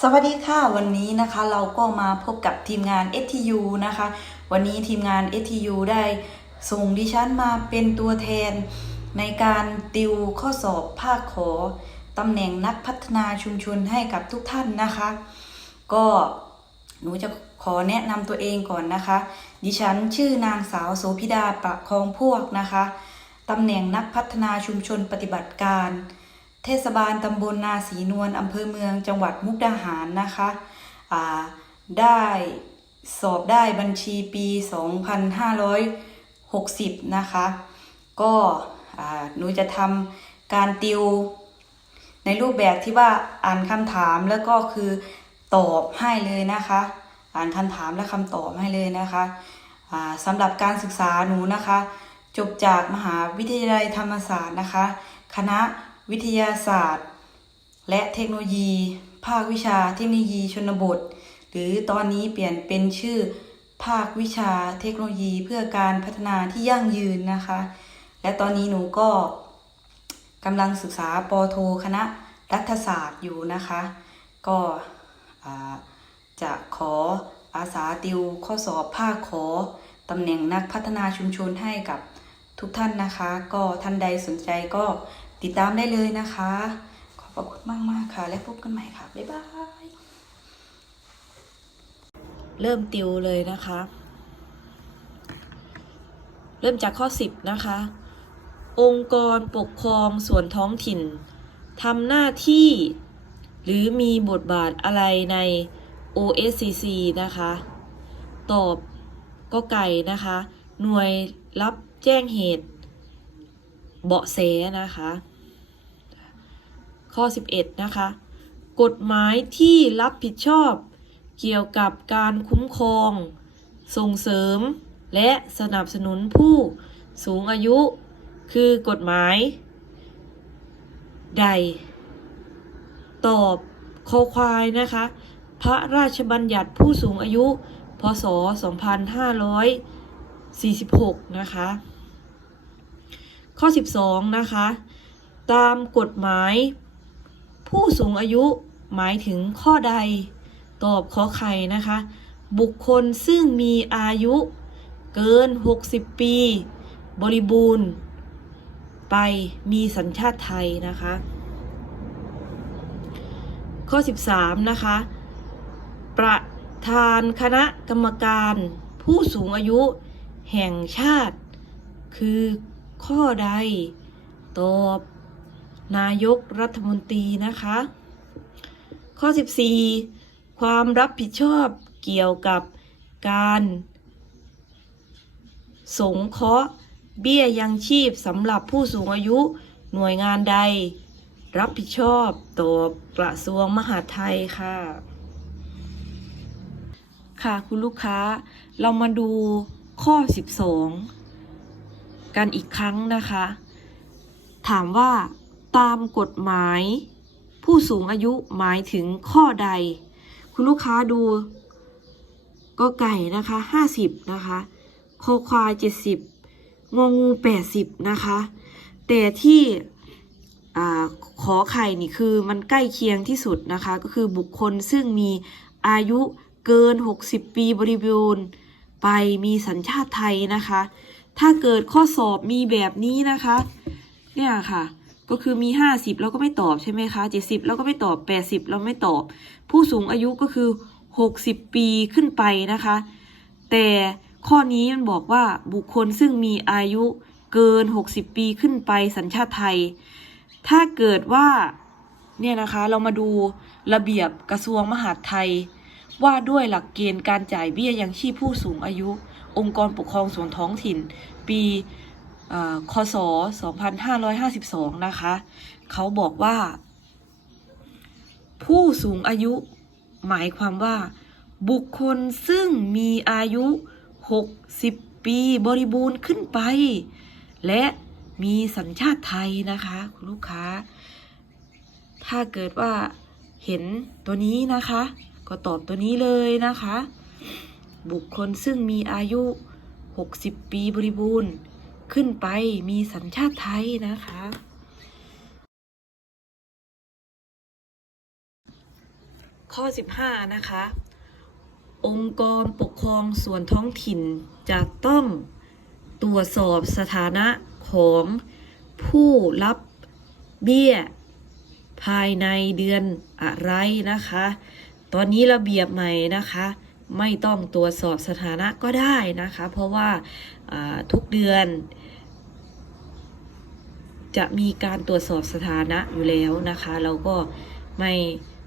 สวัสดีค่ะวันนี้นะคะเราก็มาพบกับทีมงาน STU นะคะ วันนี้ทีมงาน STU ได้ส่งดิฉันมาเป็นตัวแทน ในการติวข้อสอบภาคขอตำแหน่งนักพัฒนาชุมชนให้กับทุกท่านนะคะ ก็หนูจะขอแนะนำตัวเองก่อนนะคะ ดิฉันชื่อนางสาวโสพิดาประคองพวกนะคะตำแหน่งนักพัฒนาชุมชนปฏิบัติการ เทศบาลตำบลนาศีนวลอำเภอเมืองจังหวัดมุกดาหารนะคะได้สอบได้บัญชีปี 2560 นะคะ ก็หนูจะทำการติว ในรูปแบบที่ว่าอ่านคำถามแล้วก็คือตอบให้เลยนะคะ อ่านคำถามและคำตอบให้เลยนะคะสำหรับการศึกษาหนูนะคะ จบจากมหาวิทยาลัยธรรมศาสตร์นะคะ คณะ วิทยาศาสตร์ และเทคโนโลยี ภาควิชาเทคโนโลยีชนบท หรือตอนนี้เปลี่ยนเป็นชื่อภาควิชาเทคโนโลยีเพื่อการพัฒนาที่ยั่งยืนนะคะ และตอนนี้หนูก็กำลังศึกษาปโทคณะรัฐศาสตร์อยู่นะคะ ก็จะขออาสาติวข้อสอบภาคขอตำแหน่งนักพัฒนาชุมชนให้กับทุกท่านนะคะ ก็ท่านใดสนใจก็ ติดตามได้เลยนะคะ ขอบพระคุณมากมากค่ะ และพบกันใหม่ค่ะบ๊ายบายเริ่มติวเลยนะคะ เริ่มจากข้อ 10 นะคะ องค์กรปกครองส่วนท้องถิ่นทำหน้าที่ หรือมีบทบาทอะไรใน OSCC นะคะ ตอบก็ไก่นะคะ หน่วยรับแจ้งเหตุ เบาะแสนะคะ ข้อ 11 นะคะ กฎหมายที่รับผิดชอบ เกี่ยวกับการคุ้มครอง ส่งเสริม และสนับสนุนผู้สูงอายุ คือกฎหมาย ใด ตอบคอควายนะคะ พระราชบัญญัติผู้สูงอายุ พศ 2546 นะคะ ข้อ 12 นะคะ ตามกฎหมาย ผู้สูงอายุหมายถึงข้อใด ตอบขอไข่นะคะ บุคคลซึ่งมีอายุเกิน 60 ปี บริบูรณ์ ไปมีสัญชาติไทยนะคะ ข้อ 13 นะคะ ประธานคณะกรรมการผู้สูงอายุแห่งชาติ คือข้อใด ตอบ นายกรัฐมนตรีนะคะ ข้อ 14 ความรับผิดชอบเกี่ยวกับการสงเคราะห์เบี้ยยังชีพสำหรับผู้สูงอายุหน่วยงานใด รับผิดชอบต่อกระทรวงมหาดไทยค่ะ ค่ะคุณลูกค้าเรามาดูข้อ 12 กันอีกครั้งนะคะ ถามว่า ตามกฎหมาย ผู้สูงอายุหมายถึงข้อใด คุณลูกค้าดูก็ไก่นะคะ50นะคะคอควาย70งองู80นะคะ แต่ที่ขอไข่นี่คือมันใกล้เคียงที่สุดนะคะ ก็คือบุคคลซึ่งมีอายุเกิน 60 ปีบริบูรณ์ไปมีสัญชาติไทยนะคะ ถ้าเกิดข้อสอบมีแบบนี้นะคะ เนี่ยค่ะ ก็คือมี 50 เราก็ไม่ตอบใช่ไหมคะ 70 เราก็ไม่ตอบ 80 เราไม่ตอบ ผู้สูงอายุก็คือ 60 ปีขึ้นไปนะคะ แต่ข้อนี้มันบอกว่าบุคคลซึ่งมีอายุเกิน 60 ปีขึ้นไปสัญชาติไทย ถ้าเกิดว่าเนี่ยนะคะเรามาดูระเบียบกระทรวงมหาดไทย ว่าด้วยหลักเกณฑ์การจ่ายเบี้ยยังชีพผู้สูงอายุ องค์กรปกครองส่วนท้องถิ่น ปี คศ 2552 นะคะ เขาบอกว่า ผู้สูงอายุ หมายความว่า บุคคลซึ่งมีอายุ 60 ปีบริบูรณ์ขึ้นไป และมีสัญชาติไทยนะคะ คุณลูกค้า ถ้าเกิดว่าเห็นตัวนี้นะคะ ก็ตอบตัวนี้เลยนะคะ บุคคลซึ่งมีอายุ 60 ปีบริบูรณ์ ขึ้นไปมีสัญชาติไทยนะคะ ข้อ 15 นะคะ องค์กรปกครองส่วนท้องถิ่นจะต้องตรวจสอบสถานะของผู้รับเบี้ย ภายในเดือนอะไรนะคะ ตอนนี้ระเบียบใหม่นะคะ ไม่ต้องตรวจสอบสถานะก็ได้นะคะ เพราะว่าทุกเดือน จะมีการตรวจสอบสถานะอยู่แล้วนะคะ เราก็ไม่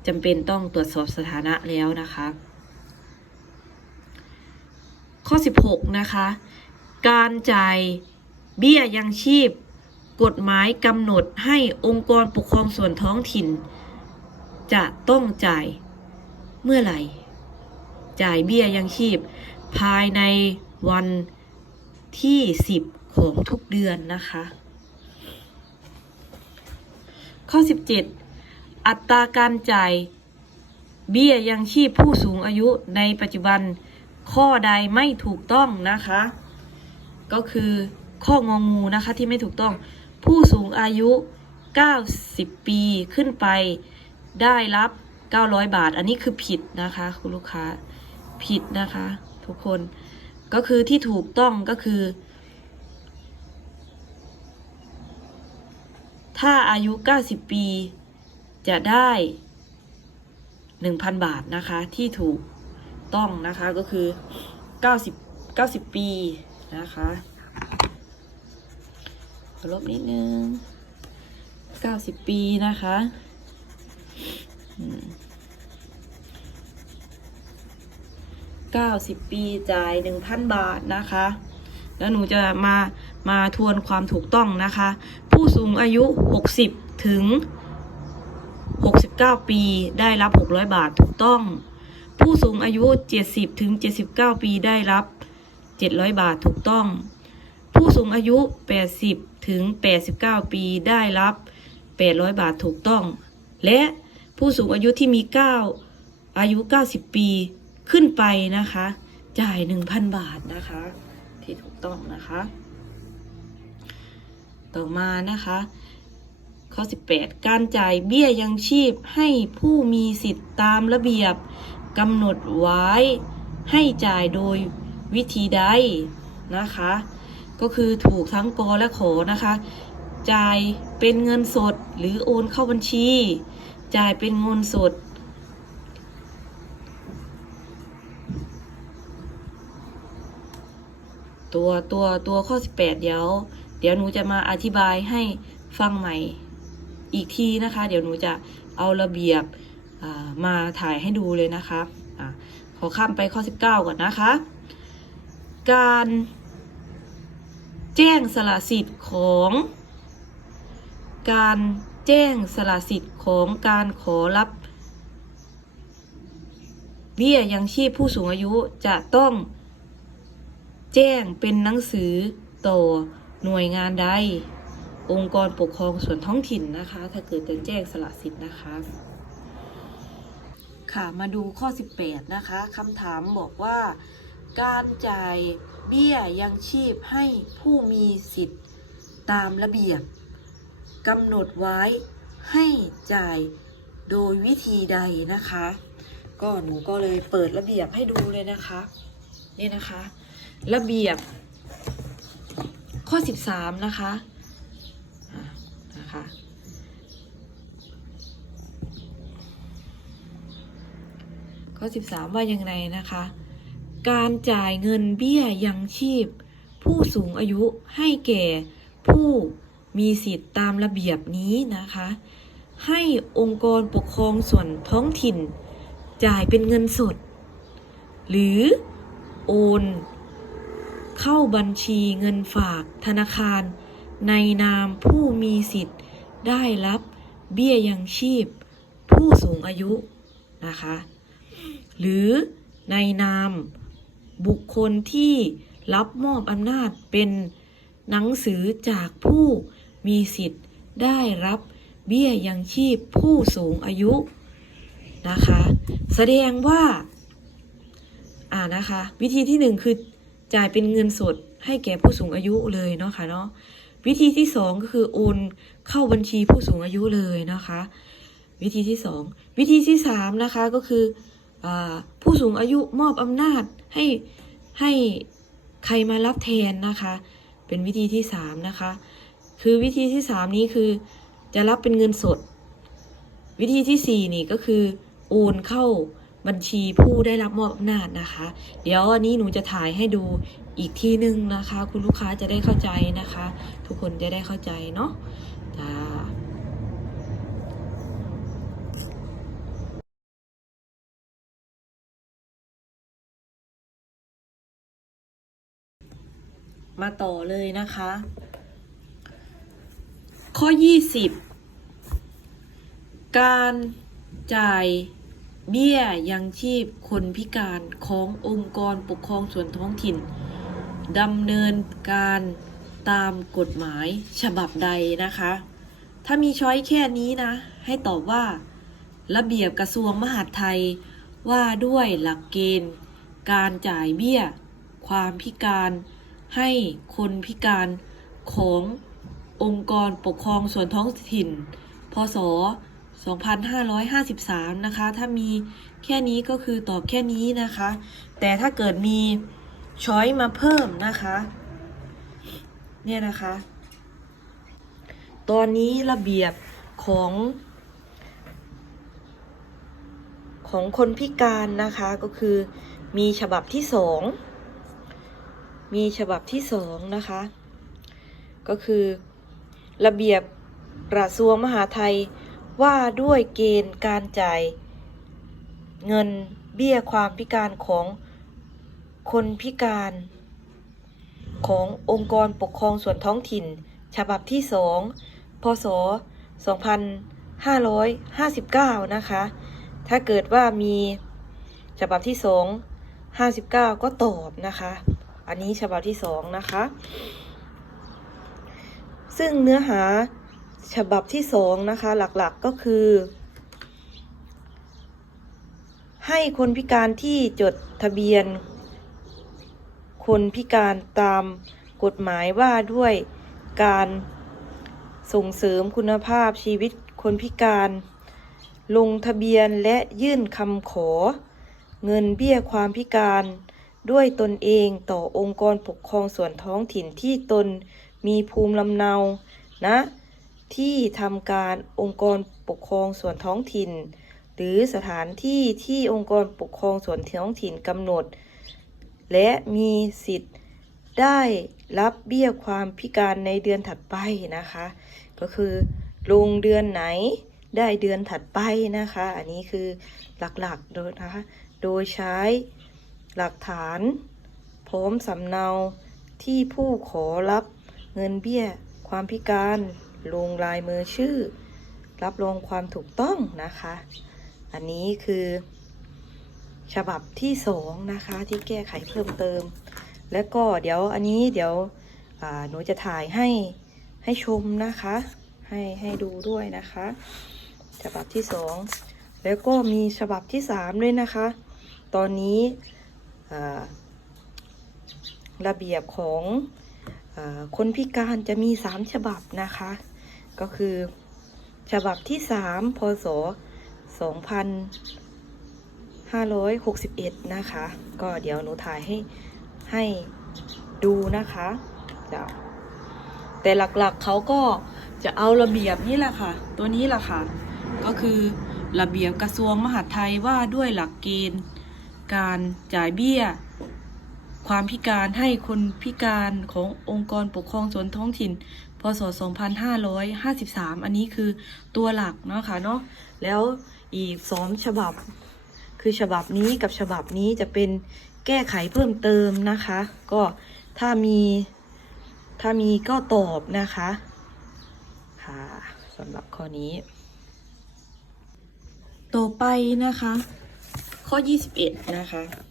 จำเป็นต้องตรวจสอบสถานะแล้วนะคะ ข้อ 16 นะคะ การจ่ายเบี้ยยังชีพ กฎหมายกำหนดให้องค์กรปกครองส่วนท้องถิ่น จะต้องจ่ายเมื่อไหร่ จ่ายเบี้ยยังชีพ ภายในวันที่ 10 ของทุกเดือนนะคะ ข้อ 17 อัตราการจ่ายเบี้ยยังชีพผู้สูงอายุในปัจจุบันข้อใดไม่ถูกต้องนะคะ ก็คือข้ององูนะคะที่ไม่ถูกต้อง ผู้สูงอายุ 90 ปีขึ้นไปได้รับ 900 บาท อันนี้คือผิดนะคะ คุณลูกค้า ผิดนะคะ ทุกคนก็คือที่ถูกต้องก็คือ ถ้าอายุ 90 ปี จะได้ 1,000 บาทนะคะที่ถูกต้องนะคะก็คือ 90 90 ปีนะคะขอลบนิดนึง 90 ปีนะคะ อืม 90 ปีจ่าย 1,000 บาทนะคะ แล้วหนูจะมามาทวนความถูกต้องนะคะ ผู้สูงอายุ 60 ถึง 69 ปีได้รับ 600 บาทถูกต้อง ผู้สูงอายุ 70 ถึง 79 ปีได้รับ 700 บาทถูกต้อง ผู้สูงอายุ 80 ถึง 89 ปีได้รับ 800 บาทถูกต้อง และผู้สูงอายุที่มี 9 อายุ 90 ปี ขึ้นไปนะคะ จ่าย 1,000 บาทนะคะ ที่ถูกต้องนะคะ ต่อมานะคะ ข้อ 18 การจ่ายเบี้ยยังชีพให้ผู้มีสิทธิ์ตามระเบียบกำหนดไว้ให้จ่ายโดยวิธีใดนะคะ ก็คือถูกทั้งกอและขอนะคะ จ่ายเป็นเงินสดหรือโอนเข้าบัญชี จ่ายเป็นเงินสด ตัวตัวตัวข้อ 18 เดี๋ยว เดี๋ยวหนูจะมาอธิบายให้ฟังใหม่อีกทีนะคะ เดี๋ยวหนูจะเอาระเบียบมาถ่ายให้ดูเลยนะคะอะขอข้ามไปข้อ 19 ก่อนนะคะ การแจ้งสละสิทธิ์ของการแจ้งสละสิทธิ์ของการขอรับเบี้ยยังชีพผู้สูงอายุจะต้อง แจ้งเป็นหนังสือต่อหน่วยงานใด องค์กรปกครองส่วนท้องถิ่นนะคะ ถ้าเกิดจะแจ้งสละสิทธิ์นะคะ ค่ะมาดูข้อ 18 นะคะคำถามบอกว่า การจ่ายเบี้ยยังชีพให้ผู้มีสิทธิ์ตามระเบียบกำหนดไว้ให้จ่ายโดยวิธีใดนะคะ ก็หนูก็เลยเปิดระเบียบให้ดูเลยนะคะ นี่นะคะ ระเบียบ ข้อ 13 นะคะนะคะข้อ 13 ว่ายังไงนะคะ การจ่ายเงินเบี้ยยังชีพ ผู้สูงอายุให้แก่ผู้มีสิทธิ์ตามระเบียบนี้นะคะ ให้องค์กรปกครองส่วนท้องถิ่น จ่ายเป็นเงินสด หรือโอน เข้าบัญชีเงินฝากธนาคาร ในนามผู้มีสิทธิ์ได้รับเบี้ยยังชีพ ผู้สูงอายุนะคะ หรือในนามบุคคลที่รับมอบอำนาจเป็นหนังสือจากผู้มีสิทธิ์ได้รับเบี้ยยังชีพผู้สูงอายุนะคะ แสดงว่า อ่านะคะ วิธีที่หนึ่งคือ จ่ายเป็นเงินสดให้แก่ผู้สูงอายุเลยเนาะค่ะเนาะวิธีที่สองก็คือโอนเข้าบัญชีผู้สูงอายุเลยนะคะ วิธีที่สองวิธีที่สามนะคะก็คืออผู้สูงอายุมอบอำนาจให้ให้ใครมารับแทนนะคะ เป็นวิธีที่สามนะคะ คือวิธีที่สามนี้คือจะรับเป็นเงินสด วิธีที่สี่นี่ก็คือโอนเข้า บัญชีผู้ได้รับมอบอำนาจนะคะ เดี๋ยวอันนี้หนูจะถ่ายให้ดูอีกทีนึงนะคะ คุณลูกค้าจะได้เข้าใจนะคะ ทุกคนจะได้เข้าใจเนาะจ้ามาต่อเลยนะคะ ข้อ 20 การจ่าย เบี้ยยังชีพคนพิการขององค์กรปกครองส่วนท้องถิ่นดำเนินการตามกฎหมายฉบับใดนะคะ ถ้ามีช้อยแค่นี้นะ ให้ตอบว่า ระเบียบกระทรวงมหาดไทยว่าด้วยหลักเกณฑ์ การจ่ายเบี้ย ความพิการ ให้คนพิการขององค์กรปกครองส่วนท้องถิ่น พศ 2553 นะคะ ถ้ามีแค่นี้ก็คือตอบแค่นี้นะคะ แต่ถ้าเกิดมีช้อยมาเพิ่มนะคะ เนี่ยนะคะ ตอนนี้ระเบียบของ ของคนพิการนะคะก็คือมีฉบับที่สองมีฉบับที่สองนะคะ ก็คือ ระเบียบกระทรวงมหาไทย ว่าด้วยเกณฑ์การจ่ายเงินเบี้ยความพิการของคนพิการขององค์กรปกครองส่วนท้องถิ่น ฉบับที่สองพศ 2559 นะคะ ถ้าเกิดว่ามีฉบับที่สอง59 ก็ตอบนะคะ อันนี้ฉบับที่สองนะคะ ซึ่งเนื้อหา ฉบับที่สองนะคะหลักๆก็คือ ให้คนพิการที่จดทะเบียน คนพิการตามกฎหมายว่าด้วยการส่งเสริมคุณภาพชีวิตคนพิการ ลงทะเบียนและยื่นคำขอ เงินเบี้ยความพิการด้วยตนเองต่อองค์กรปกครองส่วนท้องถิ่นที่ตนมีภูมิลำเนา นะ ที่ทำการองค์กรปกครองส่วนท้องถิ่น หรือสถานที่ที่องค์กรปกครองส่วนท้องถิ่นกำหนด และมีสิทธิ์ได้รับเบี้ยความพิการในเดือนถัดไปนะคะ ก็คือลงเดือนไหนได้เดือนถัดไปนะคะ อันนี้คือหลักๆโดยนะคะ โดยใช้หลักฐาน พร้อมสำเนาที่ผู้ขอรับเงินเบี้ยความพิการ ลงลายมือชื่อ รับรองความถูกต้องนะคะ อันนี้คือ ฉบับที่สองนะคะที่แก้ไขเพิ่มเติม แล้วก็เดี๋ยวอันนี้เดี๋ยวหนูจะถ่ายให้ให้ชมนะคะ ให้ให้ดูด้วยนะคะ ฉบับที่สองแล้วก็มีฉบับที่สามด้วยนะคะ ตอนนี้ระเบียบของ คนพิการจะมีสามฉบับนะคะ ก็คือฉบับที่สามพศสองพัน561 นะคะ ก็เดี๋ยวหนูถ่ายให้ให้ดูนะคะจะแต่หลักๆเขาก็จะเอาระเบียบนี่แหละค่ะ ตัวนี้แหละค่ะ ก็คือระเบียบกระทรวงมหาดไทยว่าด้วยหลักเกณฑ์การจ่ายเบี้ย ความพิการให้คนพิการขององค์กรปกครองส่วนท้องถิ่น พศ 2553 อันนี้คือตัวหลักเนาะค่ะเนาะแล้วอีกสองฉบับ คือฉบับนี้กับฉบับนี้จะเป็นแก้ไขเพิ่มเติมนะคะ ก็ถ้ามีถ้ามีก็ตอบนะคะค่ะสำหรับข้อนี้ ต่อไปนะคะ ข้อ 21 นะคะ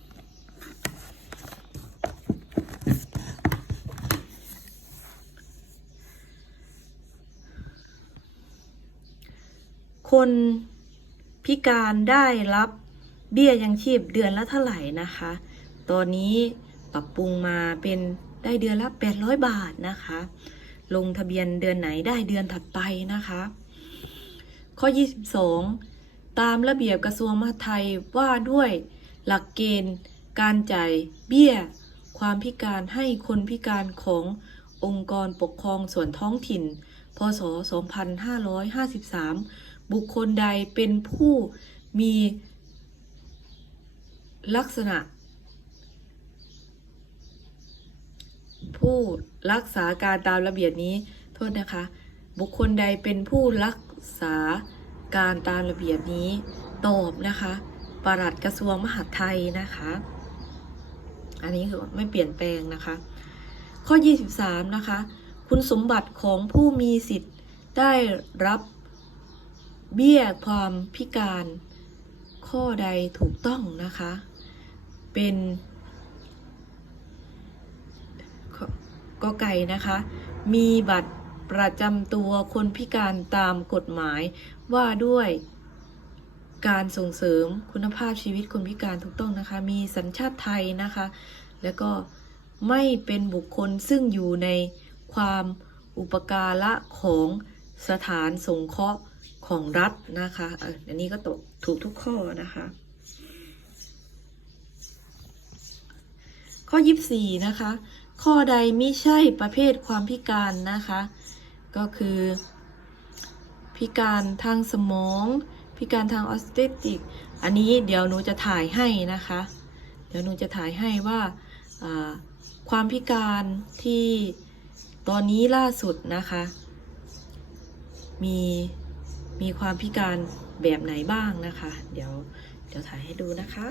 คนพิการได้รับเบี้ยยังชีพเดือนละเท่าไหร่นะคะ ตอนนี้ปรับปรุงมาเป็นได้เดือนละ 800 บาทนะคะ ลงทะเบียนเดือนไหนได้เดือนถัดไปนะคะ ข้อ 22 ตามระเบียบกระทรวงมหาดไทยว่าด้วยหลักเกณฑ์การจ่ายเบี้ย ความพิการให้คนพิการขององค์กรปกครองส่วนท้องถิ่น พศ 2553 บุคคลใดเป็นผู้มีลักษณะ ผู้รักษาการตามระเบียบนี้โทษนะคะ บุคคลใดเป็นผู้รักษาการตามระเบียบนี้ ตอบนะคะปลัดกระทรวงมหาดไทยนะคะ อันนี้คือไม่เปลี่ยนแปลงนะคะ ข้อ 23 นะคะ คุณสมบัติของผู้มีสิทธิ์ได้รับ เบี้ยความพิการ ข้อใดถูกต้องนะคะ เป็นก็ไก่นะคะ มีบัตรประจำตัวคนพิการตามกฎหมายว่าด้วยการส่งเสริมคุณภาพชีวิตคนพิการถูกต้องนะคะ มีสัญชาติไทยนะคะ แล้วก็ไม่เป็นบุคคลซึ่งอยู่ในความอุปการะของสถานสงเคราะห์ ของรัฐนะคะเอออันนี้ก็ตกถูกทุกข้อนะคะ ข้อ 24 นะคะ ข้อใดไม่ใช่ประเภทความพิการนะคะ ก็คือ พิการทางสมอง พิการทางออสเตติก อันนี้เดี๋ยวหนูจะถ่ายให้นะคะ เดี๋ยวหนูจะถ่ายให้ว่าอ่าความพิการที่ตอนนี้ล่าสุดนะคะ มี มีความพิการแบบไหนบ้างนะคะ เดี๋ยวเดี๋ยวถ่ายให้ดูนะคะ